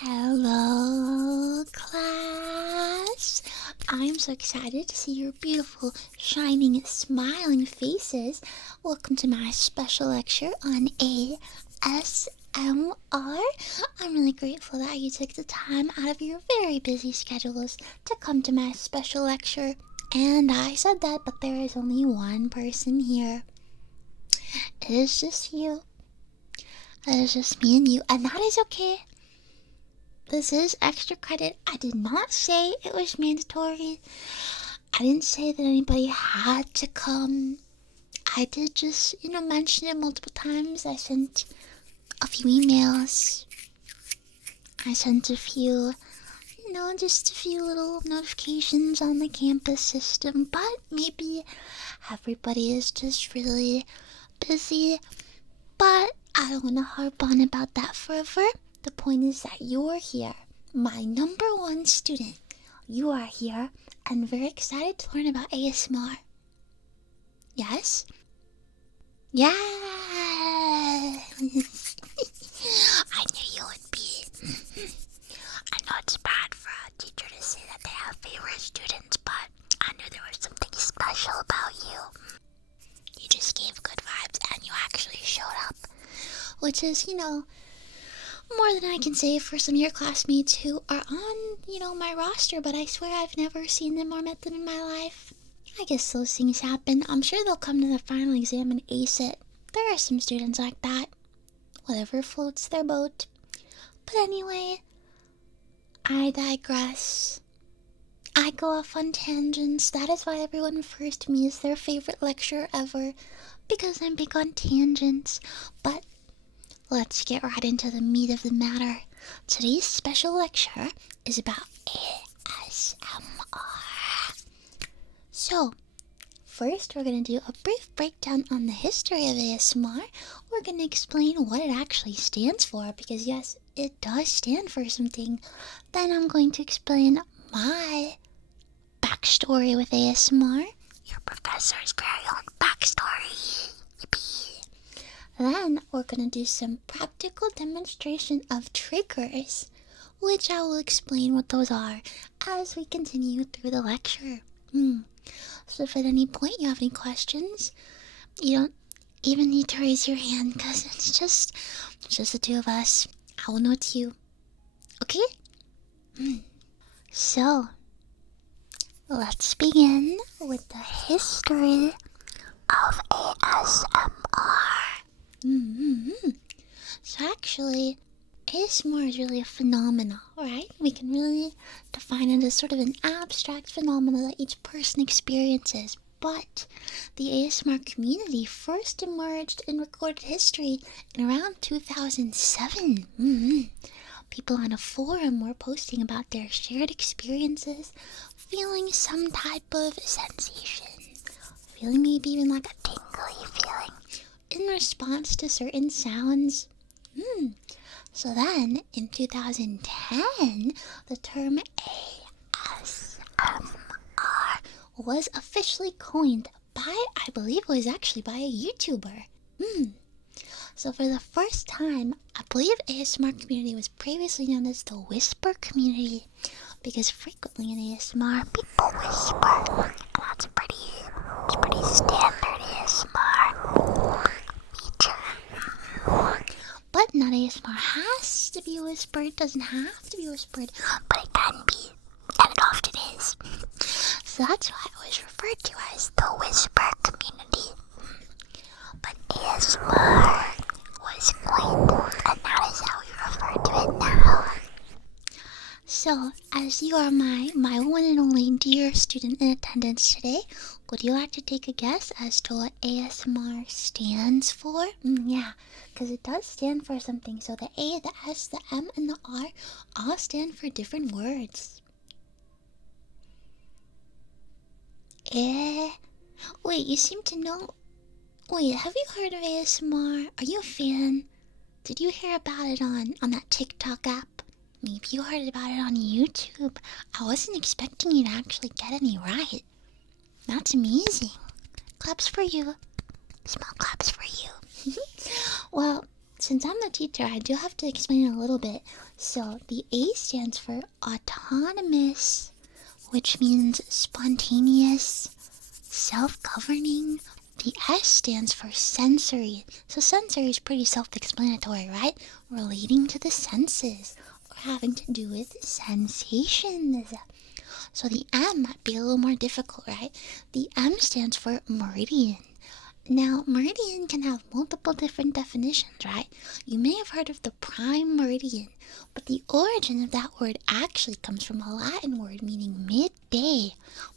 Hello, class. I'm so excited to see your beautiful, shining, smiling faces. Welcome to my special lecture on ASMR. I'm really grateful that you took the time out of your very busy schedules to come to my special lecture. And I said that, but there is only one person here. It is just you. It is just me and you, and that is okay. This is extra credit. I did not say it was mandatory. I didn't say that anybody had to come. I did just, mention it multiple times. I sent a few emails. I sent a few, just a few little notifications on the campus system. But maybe everybody is just really busy. But I don't want to harp on about that forever. The point is that you're here, my number one student. You are here and very excited to learn about ASMR. Yes? Yes! I knew you would be. I know it's bad for a teacher to say that they have favorite students, but I knew there was something special about you. You just gave good vibes and you actually showed up. Which is, more than I can say for some of your classmates who are on, my roster, but I swear I've never seen them or met them in my life. I guess those things happen. I'm sure they'll come to the final exam and ace it. There are some students like that. Whatever floats their boat. But anyway, I digress. I go off on tangents. That is why everyone refers to me as their favorite lecturer ever. Because I'm big on tangents. But let's get right into the meat of the matter. Today's special lecture is about ASMR. So, first we're going to do a brief breakdown on the history of ASMR. We're going to explain what it actually stands for, because yes, it does stand for something. Then I'm going to explain my backstory with ASMR. Your professor's very own backstory. Yippee. Then we're going to do some practical demonstration of triggers, which I will explain what those are as we continue through the lecture. So if at any point you have any questions, you don't even need to raise your hand, because it's just the two of us. I will know it's you. Okay? So, let's begin with the history of ASMR. So actually, ASMR is really a phenomenon, right? We can really define it as sort of an abstract phenomenon that each person experiences. But the ASMR community first emerged in recorded history in around 2007. People on a forum were posting about their shared experiences, feeling some type of sensation, feeling maybe even like a tingly feeling in response to certain sounds. So then, in 2010, the term ASMR was officially coined by, I believe it was actually by a YouTuber. So for the first time, I believe ASMR community was previously known as the whisper community, because frequently in ASMR, people whisper. And that's pretty standard ASMR feature. But not ASMR has to be whispered. It doesn't have to be whispered, but it can be, and it often is. So that's why it was referred to as the whisper community. But ASMR was coined, and that is how we refer to it now. So, as you are my one and only dear student in attendance today, would you like to take a guess as to what ASMR stands for? Yeah, because it does stand for something. So the A, the S, the M, and the R all stand for different words. Wait, you seem to know. Wait, have you heard of ASMR? Are you a fan? Did you hear about it on that TikTok app? Maybe you heard about it on YouTube. I wasn't expecting you to actually get any right. That's amazing. Claps for you. Small claps for you. Well, since I'm the teacher, I do have to explain it a little bit. So the A stands for autonomous, which means spontaneous, self-governing. The S stands for sensory. So sensory is pretty self-explanatory, right? Relating to the senses, or having to do with sensations. So the M might be a little more difficult, right? The M stands for meridian. Now, meridian can have multiple different definitions, right? You may have heard of the prime meridian, but the origin of that word actually comes from a Latin word meaning midday.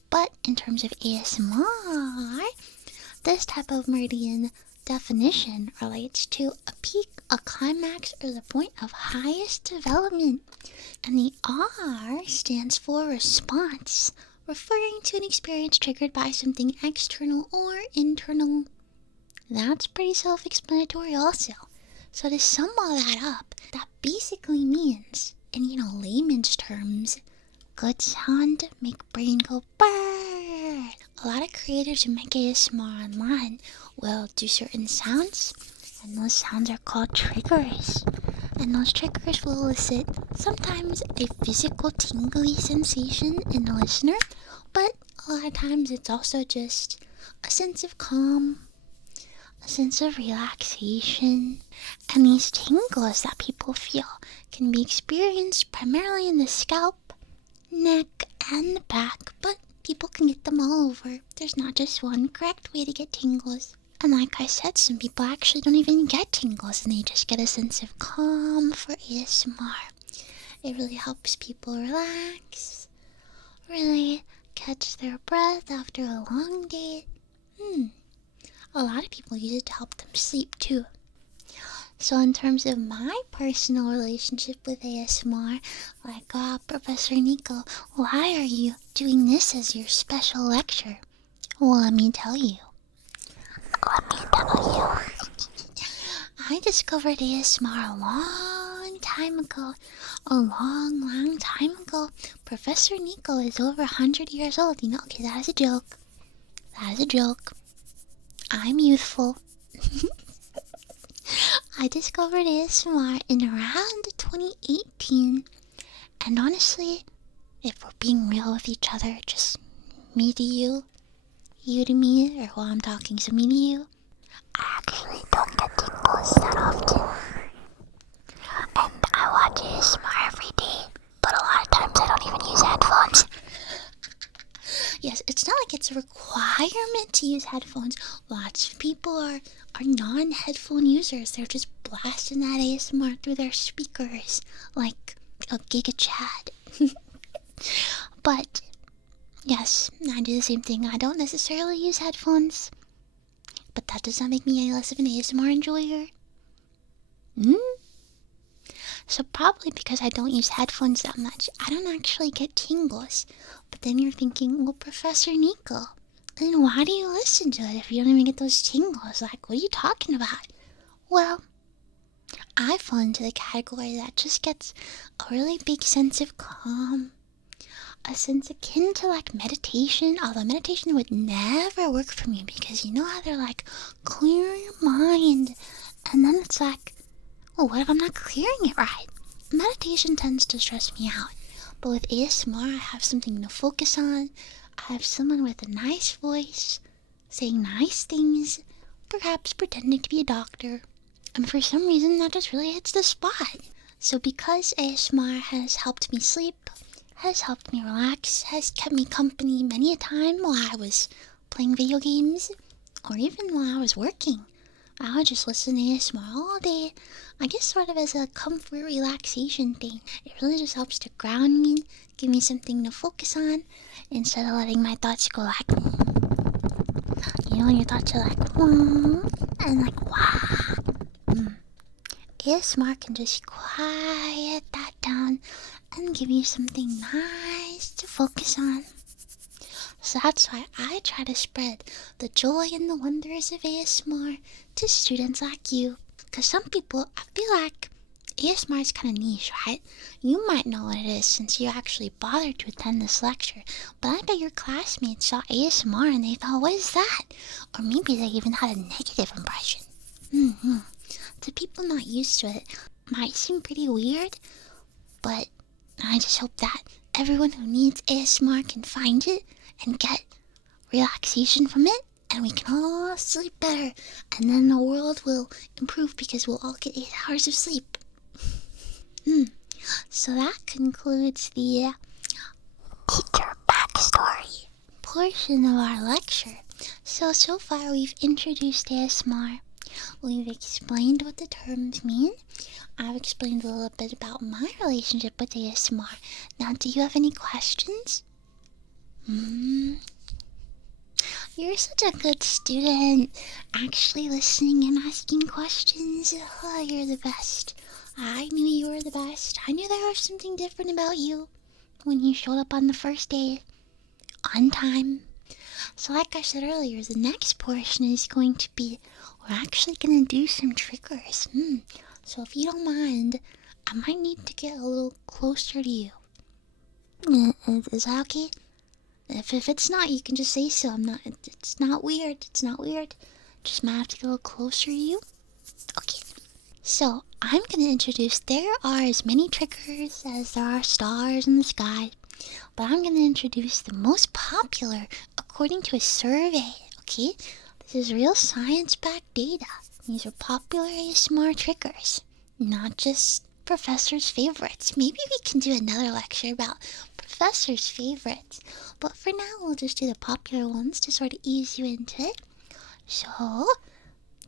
But in terms of ASMR, this type of meridian definition relates to a peak, a climax, or the point of highest development. And the R stands for response, referring to an experience triggered by something external or internal. That's pretty self-explanatory also. So to sum all that up, that basically means, in layman's terms, good sound make brain go bird. A lot of creators who make ASMR online will do certain sounds, and those sounds are called triggers. And those triggers will elicit sometimes a physical tingly sensation in the listener, but a lot of times it's also just a sense of calm, a sense of relaxation. And these tingles that people feel can be experienced primarily in the scalp, neck, and the back, but people can get them all over. There's not just one correct way to get tingles. And like I said, some people actually don't even get tingles and they just get a sense of calm for ASMR. It really helps people relax, really catch their breath after a long day. A lot of people use it to help them sleep too. So in terms of my personal relationship with ASMR, like, Professor Niko, why are you doing this as your special lecture? Well, let me tell you. I discovered ASMR a long time ago. A long time ago. Professor Niko is over 100 years old. Okay, that is a joke. That is a joke. I'm youthful. I discovered ASMR in around 2018. And honestly, if we're being real with each other, just me to you to me, or while I'm talking, so me to you, I actually don't get tingles that often. And I watch ASMR every day, but a lot of times I don't even use headphones. Yes, it's not like it's a requirement to use headphones. Lots of people are non-headphone users. They're just blasting that ASMR through their speakers like a Giga Chad. But yes, I do the same thing. I don't necessarily use headphones, but that does not make me any less of an ASMR enjoyer. So probably because I don't use headphones that much, I don't actually get tingles. But then you're thinking, well, Professor Niko, then why do you listen to it if you don't even get those tingles? Like, what are you talking about? Well, I fall into the category that just gets a really big sense of calm. A sense akin to like meditation, although meditation would never work for me because you know how they're like, clear your mind. And then it's like, well, what if I'm not clearing it right? Meditation tends to stress me out. But with ASMR, I have something to focus on. I have someone with a nice voice, saying nice things, perhaps pretending to be a doctor. And for some reason, that just really hits the spot. So because ASMR has helped me sleep, has helped me relax, has kept me company many a time while I was playing video games, or even while I was working, I would just listen to ASMR all day. I guess sort of as a comfort relaxation thing. It really just helps to ground me, give me something to focus on, instead of letting my thoughts go like, when your thoughts are like, and like, wow. ASMR can just quiet that down and give you something nice to focus on. So that's why I try to spread the joy and the wonders of ASMR to students like you. Because some people, I feel like ASMR is kind of niche, right? You might know what it is since you actually bothered to attend this lecture. But I bet your classmates saw ASMR and they thought, what is that? Or maybe they even had a negative impression. to people not used to it, might seem pretty weird, but I just hope that everyone who needs ASMR can find it and get relaxation from it, and we can all sleep better, and then the world will improve because we'll all get 8 hours of sleep. So that concludes the teacher backstory portion of our lecture. So far we've introduced ASMR. We've explained what the terms mean. I've explained a little bit about my relationship with ASMR. Now, do you have any questions? You're such a good student. Actually listening and asking questions. Oh, you're the best. I knew you were the best. I knew there was something different about you when you showed up on the first day. On time. So like I said earlier, the next portion is going to be, we're actually going to do some triggers. So if you don't mind, I might need to get a little closer to you. Is that okay? If it's not, you can just say so. It's not weird. It's not weird. Just might have to get a little closer to you. Okay. So I'm going to introduce, there are as many triggers as there are stars in the sky. But I'm going to introduce the most popular according to a survey, okay? This is real science-backed data. These are popular ASMR triggers, not just professors' favorites. Maybe we can do another lecture about professors' favorites. But for now, we'll just do the popular ones to sort of ease you into it. So,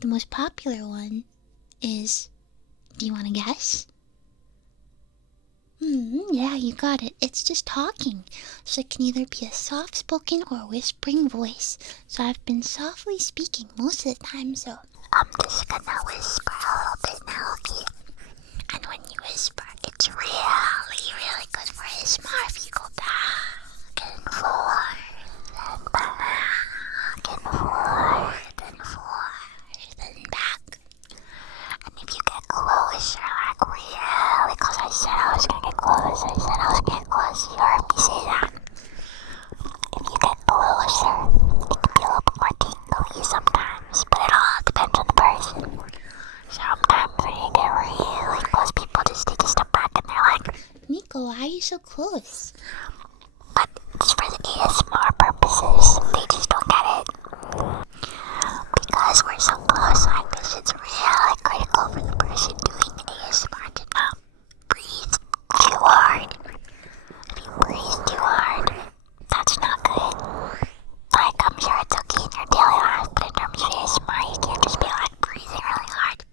the most popular one is, do you want to guess? Yeah, you got it. It's just talking. So it can either be a soft-spoken or a whispering voice. So I've been softly speaking most of the time, so I'm just gonna whisper a little bit now, okay? And when you whisper, it's really, really good for ASMR if you go back and forth and back and forth and forth and back. And if you get closer, like really close, I said I was gonna get close, you heard me say that. If you get closer, it can be a little bit more tingly sometimes, but it all depends on the person. Sometimes when you get really close, people just take a step back and they're like, Niko, why are you so close? But it's for the ASMR purposes, they just don't get it. Because we're so close like this, it's really critical for the person doing ASMR to not breathe too hard. If you breathe too hard, that's not good. Like, I'm sure it's okay in your daily life, but in terms of ASMR, you can't just be like breathing really hard.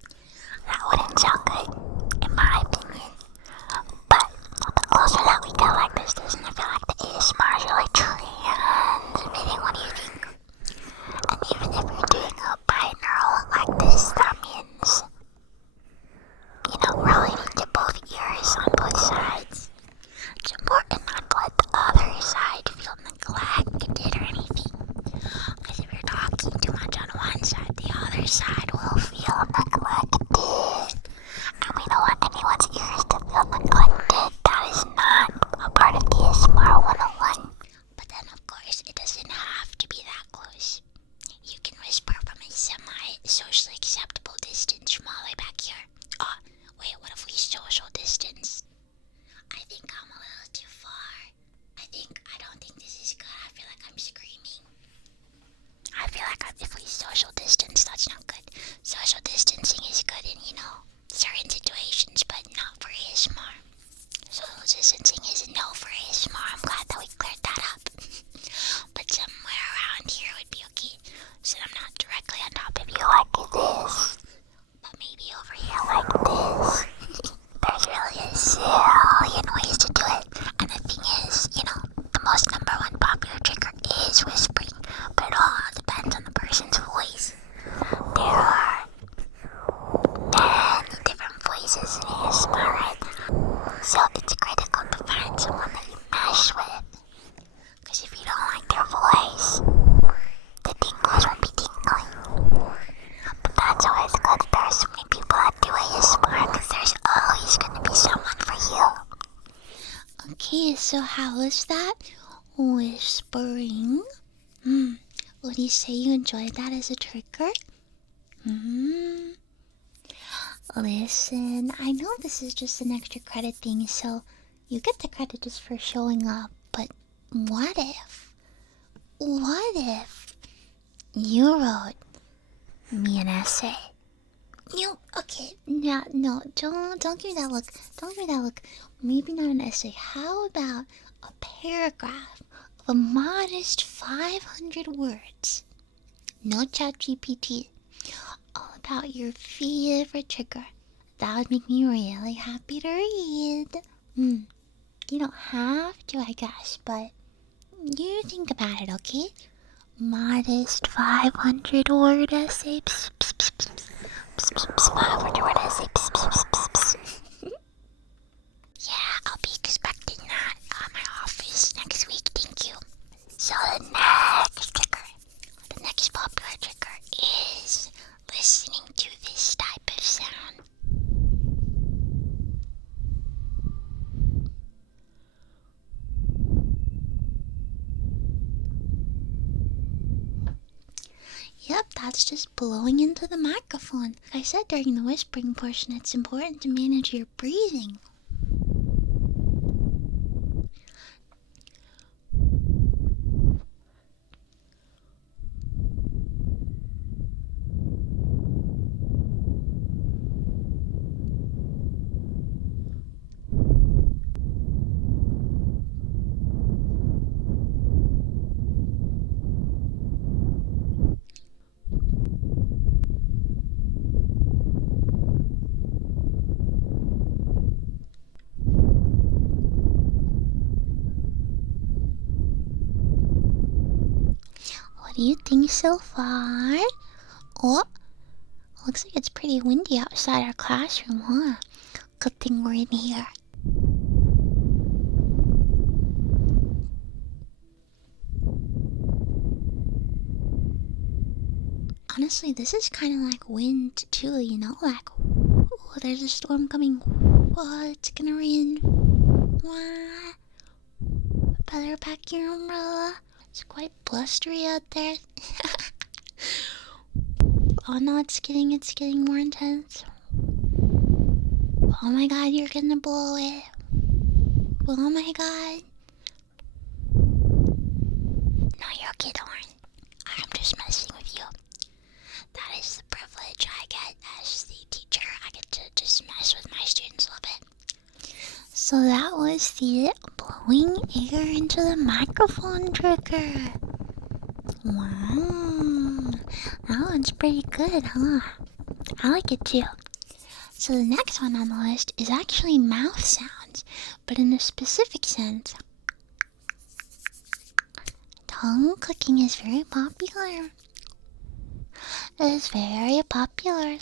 That wouldn't sound good, in my opinion. But the closer that we get like this, doesn't it feel like the ASMR is really transmitting? What do you think? And even if you're doing a binaural like this, that means, relating to both ears on both sides. It's important not to let the other side feel neglected or anything. Because if you're talking too much on one side, the other side will feel neglected. And we don't want anyone's ears to feel neglected. That is not a part of ASMR 101. But then, of course, it doesn't have to be that close. You can whisper from a semi-socially acceptable distance from all the way back here. Oh, wait, what if we social distance? I think I'm a little too far. I don't think this is good. I feel like I'm screaming. I feel like if we social distance, that's not good. Social distancing is good in, certain situations, but not for ASMR. Social distancing is a no for ASMR. I'm glad that we cleared that up. But somewhere around here would be okay. So I'm not directly on top of you like this, but maybe over here like this. There's really a zillion ways to do it. And the thing is, the most number one popular trigger is whispering, but it all depends on the person's voice. There are many different voices in ASMR, right? So it's critical to find someone that you mesh with. Because if you don't like their voice, the tingles will be tingling. But that's always good that there are so many people that do ASMR, because there's always going to be someone for you. Okay, so how is that? Whispering. Would you say you enjoyed that as a trigger? Listen, I know this is just an extra credit thing, so you get the credit just for showing up, but what if you wrote me an essay? Okay, no, don't give me that look. Don't give me that look. Maybe not an essay. How about a paragraph of a modest 500 words? No chat GPT. All about your favorite trigger. That would make me really happy to read. You don't have to, I guess, but you think about it, okay? Modest 500 word essay. 500 word essay. Yeah, I'll be expecting that at my office next week, thank you. So the next popular trigger is listening to this type of sound. Yep, that's just blowing into the microphone. Like I said during the whispering portion, it's important to manage your breathing. What do you think so far? Oh, looks like it's pretty windy outside our classroom, huh? Good thing we're in here. Honestly, this is kind of like wind too, you know? Like, oh, there's a storm coming. What? It's gonna rain. What? Better pack your umbrella. It's quite blustery out there. Oh no, it's getting more intense. Oh my god, you're gonna blow it. Oh my god. No, you're okay, don't worry. I'm just messing with you. That is the privilege I get as the teacher. I get to just mess with my students a little bit. So that was the blowing air into the microphone trigger. Wow, that one's pretty good, huh? I like it too. So the next one on the list is actually mouth sounds, but in a specific sense. Tongue clicking is very popular. It is very popular.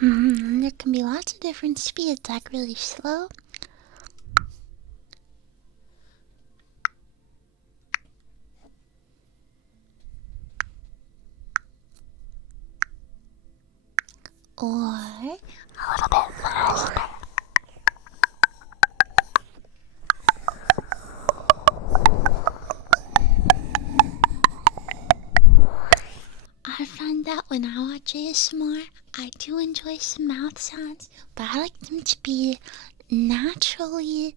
There can be lots of different speeds, like really slow. Or a little bit faster. I find that when I watch ASMR, I do enjoy some mouth sounds, but I like them to be naturally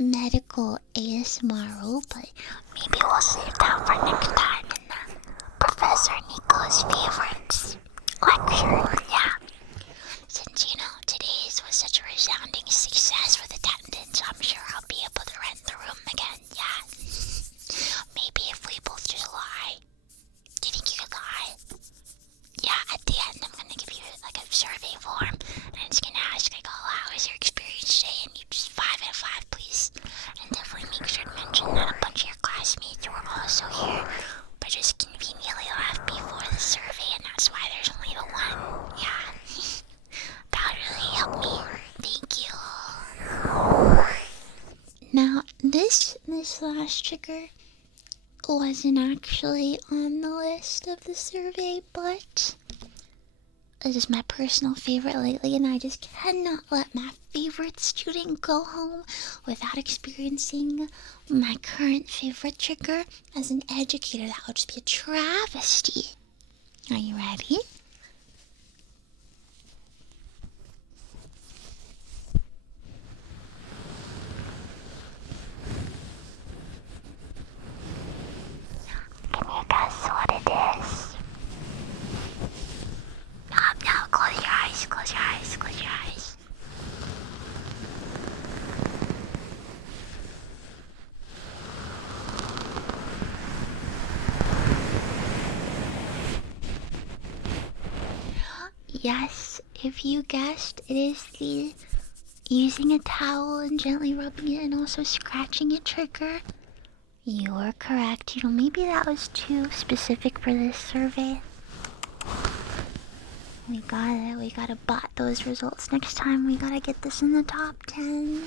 medical ASMR roleplay. Maybe we'll save that for next time in Professor Niko's favorites lecture. Yeah. Since, today's was such a resounding success with attendance, I'm sure I'll be able to rent the room again. Yeah. Maybe if we both just lie. Do you think you could lie? Yeah, at the end I'm gonna give you like a survey form, and it's gonna ask like, oh, how was your experience today? And you just 5 out of 5, please. And definitely make sure to mention that a bunch of your classmates were also here, but just conveniently left before the survey, and that's why there's only the one. Yeah. That really helped me. Thank you. Now, this last trigger wasn't actually on the list of the survey, but it is my personal favorite lately, and I just cannot let my favorite student go home without experiencing my current favorite trigger. As an educator, that would just be a travesty. Are you ready? Can you guess what it is? No, close your eyes, close your eyes, close your eyes. Yes, if you guessed, it is the using a towel and gently rubbing it and also scratching it trigger. You're correct. Maybe that was too specific for this survey. We gotta bot those results next time. We gotta get this in the top 10.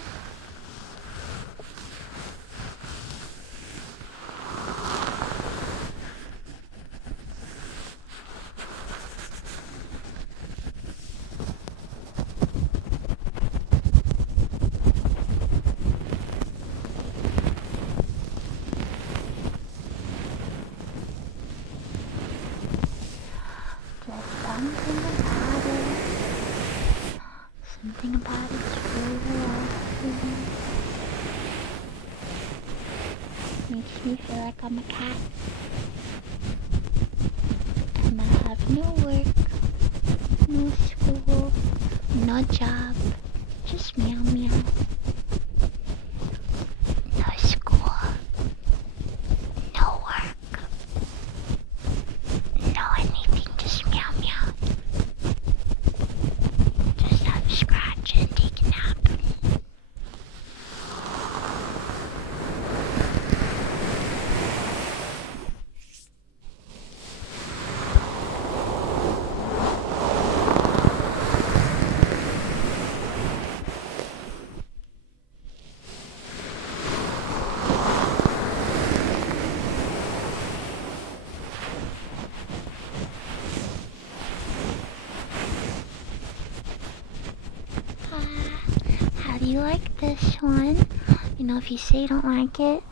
Something about it's really relaxing. Makes me feel like I'm a cat. And I have no work, no school, no job, just meow meow. No school, no work, no anything, just meow meow. Just have a scratch and take a nap. How do you like this one? If you say you don't like it,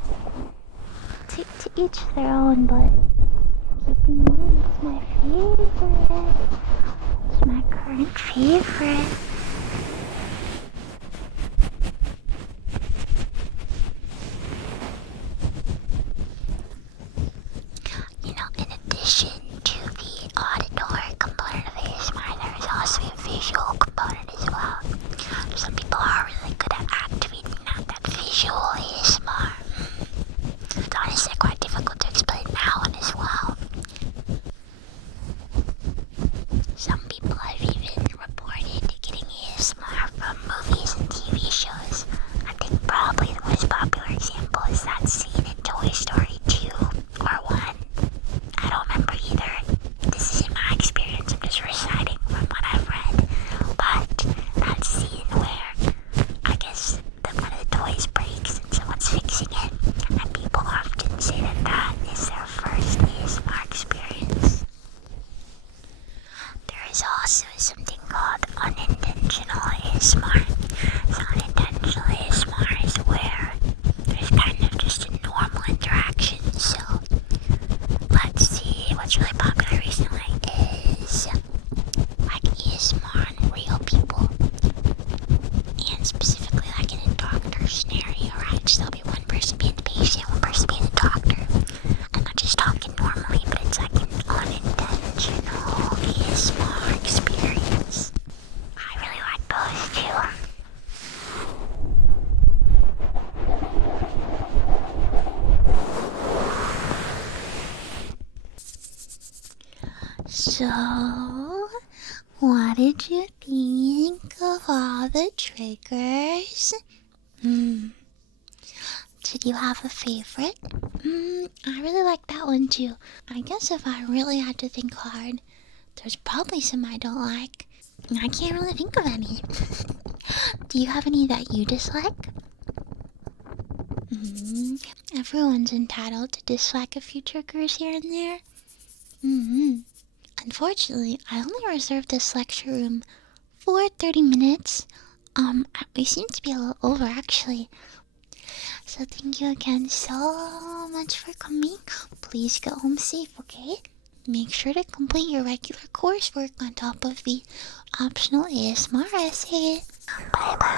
to each their own, but keep in mind it's my favorite. It's my current favorite. In addition to the auditory component of ASMR, there is also a visual component as well. Some people are really good at activating that visual ASMR. It's honestly quite difficult to explain that one as well. Some people have even reported getting ASMR from movies and TV shows. I think probably the most popular example is that scene in Toy Story 2 or 1. I don't remember either. This isn't my experience, I'm just reciting from what I've read. But that scene where I guess one of the toys breaks and someone's fixing it, and people often say that is their first ASMR experience. There is also something called unintentional ASMR. So unintentional ASMR is where there's kind of just a normal interaction. So let's see, what's really popular recently is like ASMR on real people, and specifically like in a doctor scenario, right? So, what did you think of all the triggers? Did you have a favorite? I really like that one too. I guess if I really had to think hard, there's probably some I don't like. I can't really think of any. Do you have any that you dislike? Everyone's entitled to dislike a few triggers here and there. Unfortunately, I only reserved this lecture room for 30 minutes. We seem to be a little over actually. So thank you again so much for coming. Please go home safe, okay? Make sure to complete your regular coursework on top of the optional ASMR essay. Bye bye.